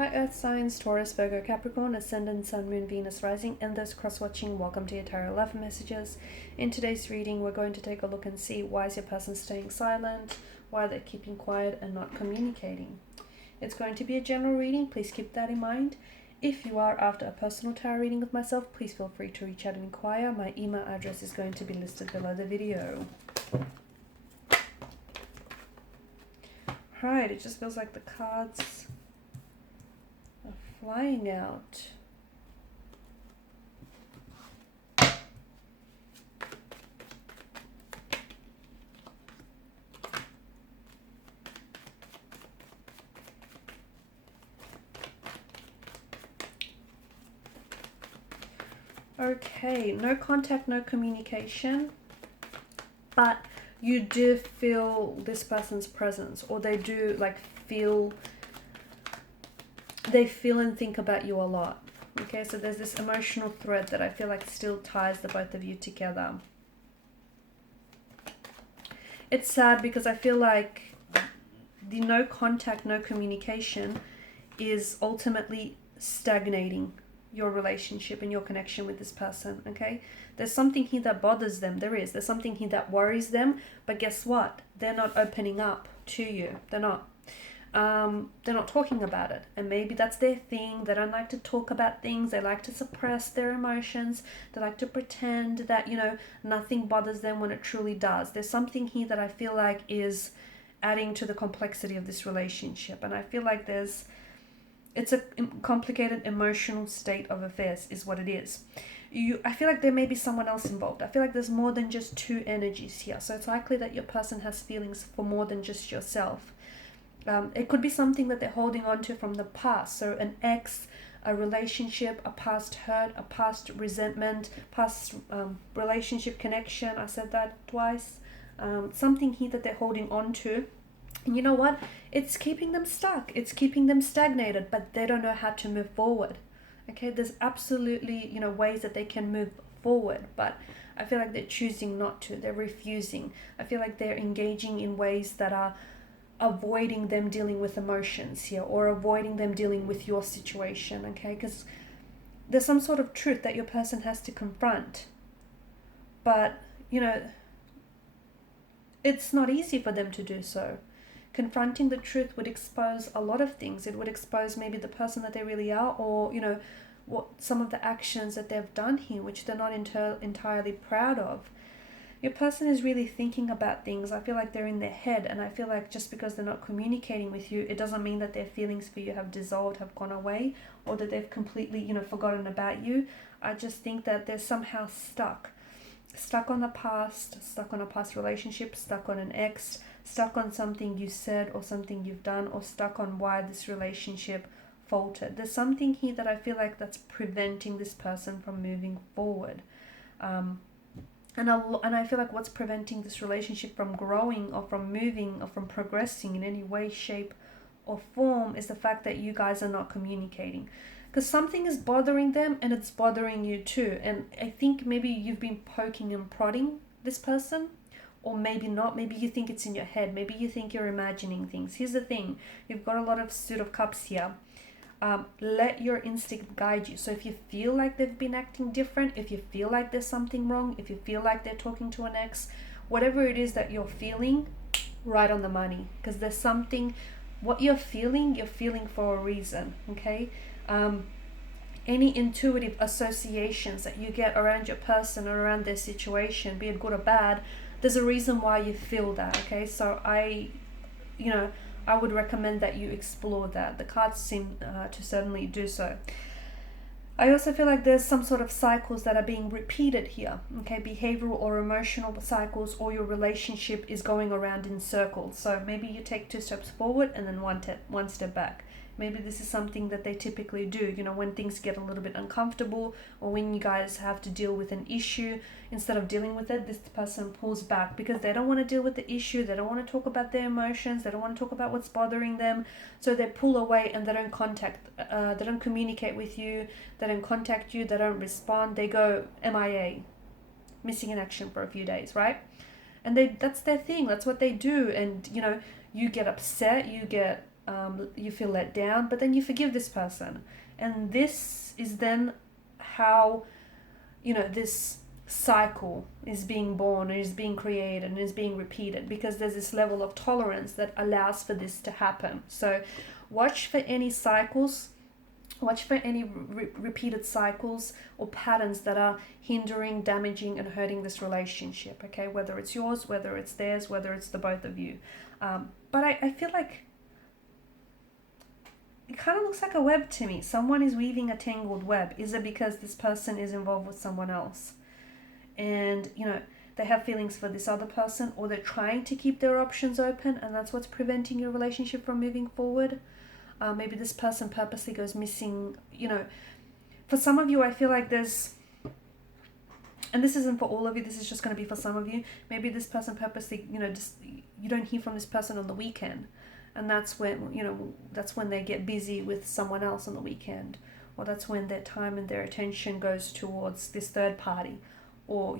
Hi Earth signs, Taurus, Virgo, Capricorn, Ascendant, Sun, Moon, Venus, Rising, and those cross-watching, welcome to your Tarot Love Messages. In today's reading, we're going to take a look and see why is your person staying silent, why they're keeping quiet and not communicating. It's going to be a general reading, please keep that in mind. If you are after a personal tarot reading with myself, please feel free to reach out and inquire. My email address is going to be listed below the video. Alright, it just feels like the cards are flying out. Okay, no contact, no communication, but you do feel this person's presence, or they do feel and think about you a lot. Okay, so there's this emotional thread that I feel like still ties the both of you together. It's sad because I feel like the no contact, no communication is ultimately stagnating your relationship and your connection with this person. Okay, there's something here that bothers them. There's something here that worries them, but guess what, they're not opening up to you. They're not talking about it, and maybe that's their thing. They don't like to talk about things. They like to suppress their emotions. They like to pretend that nothing bothers them when it truly does. There's something here that I feel like is adding to the complexity of this relationship, and I feel like it's a complicated emotional state of affairs is what it is. I feel like there may be someone else involved. I feel like there's more than just two energies here. So it's likely that your person has feelings for more than just yourself. It could be something that they're holding on to from the past. So an ex, a relationship, a past hurt, a past resentment, past relationship connection. I said that twice. Something here that they're holding on to. And you know what? It's keeping them stuck. It's keeping them stagnated, but they don't know how to move forward. Okay, there's absolutely, ways that they can move forward, but I feel like they're choosing not to. They're refusing. I feel like they're engaging in ways that are avoiding them dealing with emotions here, or avoiding them dealing with your situation, okay? Because there's some sort of truth that your person has to confront, but, it's not easy for them to do so. Confronting the truth would expose a lot of things. It would expose maybe the person that they really are, or what some of the actions that they've done here, which they're not entirely proud of. Your person is really thinking about things. I feel like they're in their head, and I feel like just because they're not communicating with you, it doesn't mean that their feelings for you have dissolved, have gone away, or that they've completely forgotten about you. I just think that they're somehow stuck on the past, stuck on a past relationship, stuck on an ex, stuck on something you said or something you've done, or stuck on why this relationship faltered. There's something here that I feel like that's preventing this person from moving forward. And I feel like what's preventing this relationship from growing or from moving or from progressing in any way, shape or form is the fact that you guys are not communicating. Because something is bothering them, and it's bothering you too. And I think maybe you've been poking and prodding this person, or maybe not. Maybe you think it's in your head. Maybe you think you're imagining things. Here's the thing. You've got a lot of Suit of Cups here. Let your instinct guide you. So if you feel like they've been acting different, if you feel like there's something wrong, if you feel like they're talking to an ex, whatever it is that you're feeling, right on the money. Because there's something, what you're feeling for a reason, okay? Any intuitive associations that you get around your person or around their situation, be it good or bad, there's a reason why you feel that, okay? So I would recommend that you explore that. The cards seem to certainly do so. I also feel like there's some sort of cycles that are being repeated here, okay? Behavioral or emotional cycles, or your relationship is going around in circles. So maybe you take 2 steps forward and then one step back. Maybe this is something that they typically do, when things get a little bit uncomfortable, or when you guys have to deal with an issue, instead of dealing with it, this person pulls back because they don't want to deal with the issue. They don't want to talk about their emotions. They don't want to talk about what's bothering them. So they pull away and they don't communicate with you. They don't contact you. They don't respond. They go MIA, missing in action for a few days, right? And that's their thing. That's what they do. And, you get upset. You get you feel let down, but then you forgive this person. And this is then how, this cycle is being born and is being created and is being repeated, because there's this level of tolerance that allows for this to happen. So watch for any cycles, watch for any repeated cycles or patterns that are hindering, damaging, and hurting this relationship, okay? Whether it's yours, whether it's theirs, whether it's the both of you. But I feel like it kind of looks like a web to me. Someone is weaving a tangled web. Is it because this person is involved with someone else? And, they have feelings for this other person, or they're trying to keep their options open, and that's what's preventing your relationship from moving forward. Maybe this person purposely goes missing. For some of you, I feel like there's, and this isn't for all of you, this is just going to be for some of you. Maybe this person purposely, just, you don't hear from this person on the weekend. And that's when they get busy with someone else on the weekend. Or that's when their time and their attention goes towards this third party. Or,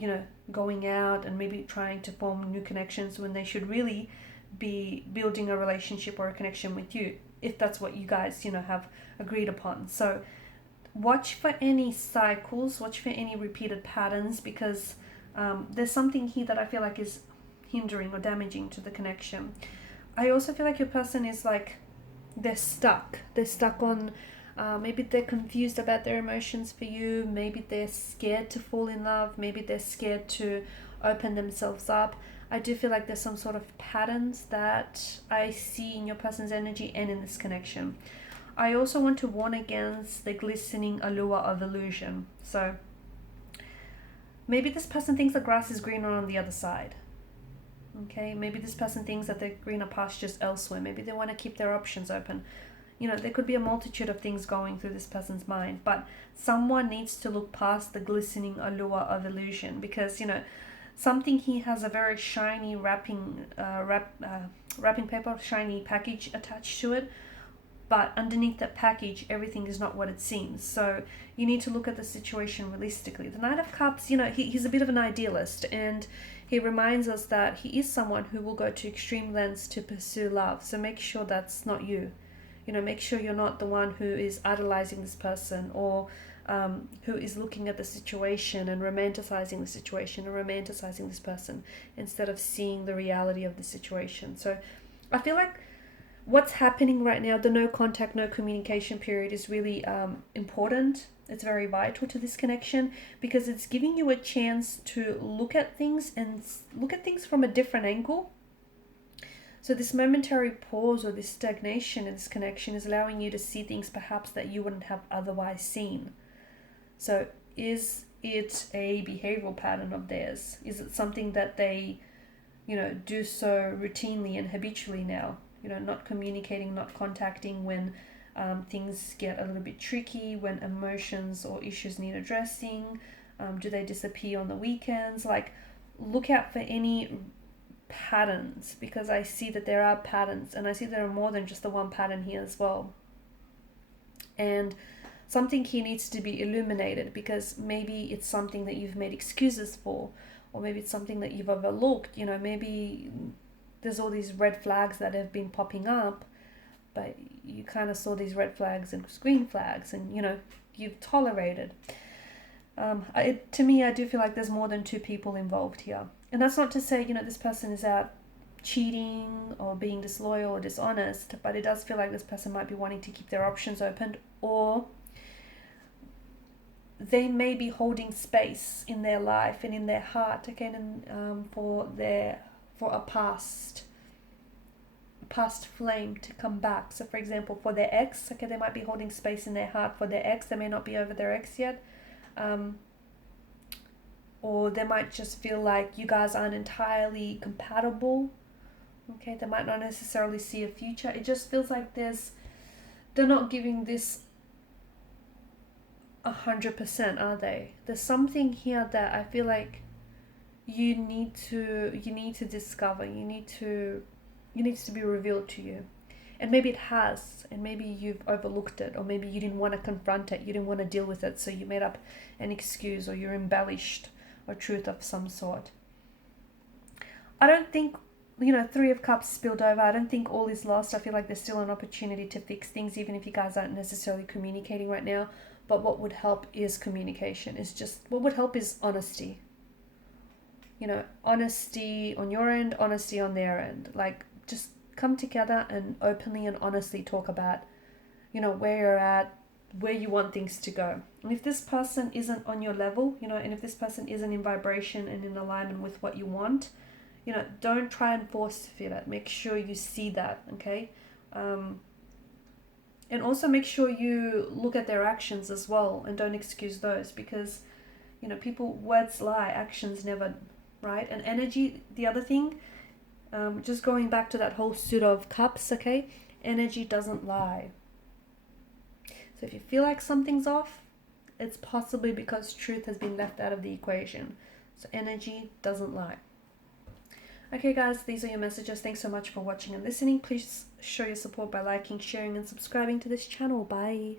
going out and maybe trying to form new connections when they should really be building a relationship or a connection with you, if that's what you guys, have agreed upon. So watch for any cycles, watch for any repeated patterns, because there's something here that I feel like is hindering or damaging to the connection. I also feel like your person is like, they're stuck on, maybe they're confused about their emotions for you, maybe they're scared to fall in love, maybe they're scared to open themselves up. I do feel like there's some sort of patterns that I see in your person's energy and in this connection. I also want to warn against the glistening allure of illusion. So maybe this person thinks the grass is greener on the other side. Okay, maybe this person thinks that there are greener pastures elsewhere. Maybe they want to keep their options open. There could be a multitude of things going through this person's mind, but someone needs to look past the glistening allure of illusion, because, something here has a very shiny wrapping paper, shiny package attached to it, but underneath that package, everything is not what it seems. So you need to look at the situation realistically. The Knight of Cups, he's a bit of an idealist, and he reminds us that he is someone who will go to extreme lengths to pursue love. So make sure that's not you. Make sure you're not the one who is idolizing this person, or who is looking at the situation and romanticizing the situation and romanticizing this person instead of seeing the reality of the situation. So I feel like what's happening right now, the no contact, no communication period, is really important. It's very vital to this connection, because it's giving you a chance to look at things and look at things from a different angle. So this momentary pause or this stagnation in this connection is allowing you to see things perhaps that you wouldn't have otherwise seen. So is it a behavioral pattern of theirs? Is it something that they, do so routinely and habitually now? Not communicating, not contacting when things get a little bit tricky, when emotions or issues need addressing. Do they disappear on the weekends? Like, look out for any patterns, because I see that there are patterns, and I see there are more than just the one pattern here as well. And something here needs to be illuminated, because maybe it's something that you've made excuses for, or maybe it's something that you've overlooked. Maybe there's all these red flags that have been popping up, but you kind of saw these red flags and green flags, and you've tolerated. To me, I do feel like there's more than two people involved here. And that's not to say, this person is out cheating or being disloyal or dishonest, but it does feel like this person might be wanting to keep their options open, or they may be holding space in their life and in their heart, again, for a past flame to come back. So for example, for their ex, they might be holding space in their heart for their ex. They may not be over their ex yet. Or they might just feel like you guys aren't entirely compatible. Okay, they might not necessarily see a future. It just feels like they're not giving this 100%, are they? There's something here that I feel like you need to discover. You needs to be revealed to you. And maybe it has, and maybe you've overlooked it, or maybe you didn't want to confront it, you didn't want to deal with it, so you made up an excuse, or you're embellished a truth of some sort. I don't think you know, Three of Cups spilled over. I don't think all is lost. I feel like there's still an opportunity to fix things, even if you guys aren't necessarily communicating right now. But what would help is communication. What would help is honesty. You know, honesty on your end, honesty on their end. Like, just come together and openly and honestly talk about, you know, where you're at, where you want things to go. And if this person isn't on your level, you know, and if this person isn't in vibration and in alignment with what you want, you know, don't try and force fit it. Make sure you see that, okay? And also make sure you look at their actions as well, and don't excuse those, because, you know, words lie, actions never, right? And energy, the other thing, just going back to that whole suit of cups, okay? Energy doesn't lie. So if you feel like something's off, it's possibly because truth has been left out of the equation. So energy doesn't lie. Okay guys, these are your messages. Thanks so much for watching and listening. Please show your support by liking, sharing and subscribing to this channel. Bye.